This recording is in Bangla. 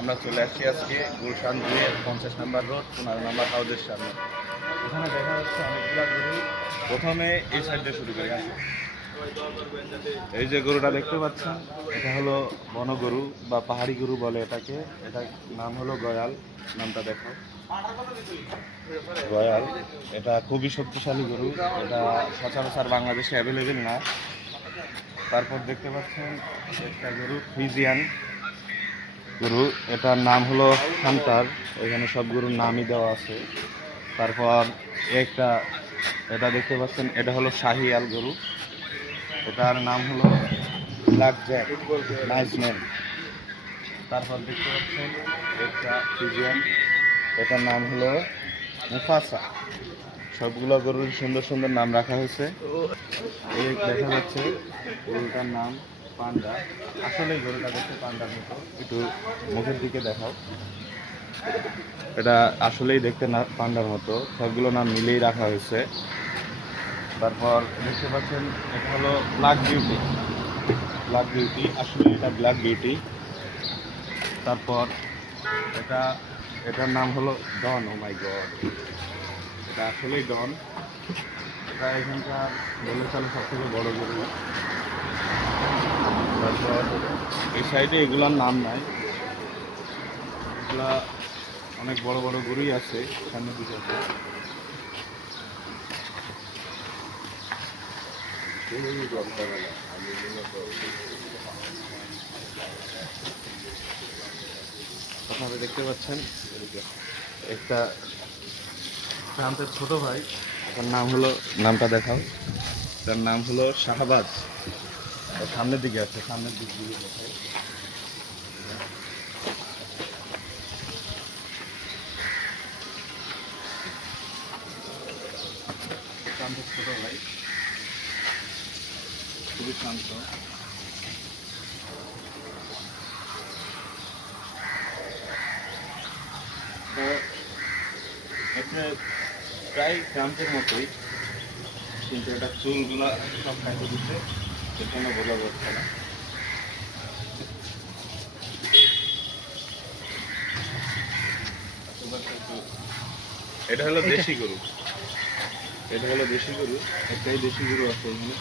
আমরা চলে আসছি আজকে গুলশান 2-এর 50 নম্বর রোড 15 নম্বর হাউসের সামনে। এখানে দেখা যাচ্ছে অনেকগুলো গরু। প্রথমে এই সাইড দিয়ে শুরু করি আসো। এই যে গরুটা দেখতে পাচ্ছেন, এটা হলো বনগরু বা পাহাড়ি গরু বলে এটাকে। এটার নাম হলো গয়াল। নামটা দেখাও। গয়াল। এটা খুবই শক্তিশালী গরু। এটা সচরাচর বাংলাদেশে অ্যাভেলেবেল না। তারপর দেখতে পাচ্ছেন একটা গরু ফ্রিজিয়ান গরু। এটার নাম হলো হান্টার। এখানে সব গরুর নামই দেওয়া আছে। তারপর একটা এটা দেখতে পাচ্ছেন, এটা হলো শাহিয়াল গরু। এটার নাম হলো ব্ল্যাক জ্যাক, নাইস নেম। তারপর দেখতে পাচ্ছেন একটা ফ্রিজিয়ান, এটার নাম হলো মুফাসা। সবগুলো গরুর সুন্দর সুন্দর নাম রাখা হয়েছে। এই দেখা যাচ্ছে গরুটার নাম পান্ডা। আসলে গরুটা দেখতে পান্ডার মতো, একটু মুখের দিকে দেখাও। এটা আসলেই দেখতে না পান্ডার মতো, সবগুলো নাম মিলেই রাখা হয়েছে। তারপর দেখতে পাচ্ছেন এটা হলো ব্ল্যাক বিউটি। ব্ল্যাক বিউটি, আসলে এটা ব্ল্যাক বিউটি। তারপর এটা এটার নাম হলো ডন। ও মাই গড, এটা আসলেই ডন। এটা এখানকার বলে চলে সব থেকে বড় গরু। তারপর এই সাইডে এগুলার নাম নাই, এগুলা অনেক বড় বড় গরুই আছে সামনের দিকে আছে। আপনারা দেখতে পাচ্ছেন একটা প্রান্তের ছোট ভাই, তার নাম হলো, নামটা দেখাও। তার নাম হলো শাহবাজ। সামনের দিকে আছে, সামনের দিক দিয়ে দেখাও। প্রান্তের ছোট ভাই, খুবই শান্ত। তো এটা প্রায় ক্রান্তের মতোই, কিন্তু এটা চুলগুলা সব কাটে দিচ্ছে, সেখানে বোঝা যাচ্ছে না। এটা হলো দেশি গরু। এটা হলো দেশি গরু, একটাই দেশি গরু আছে এখানে।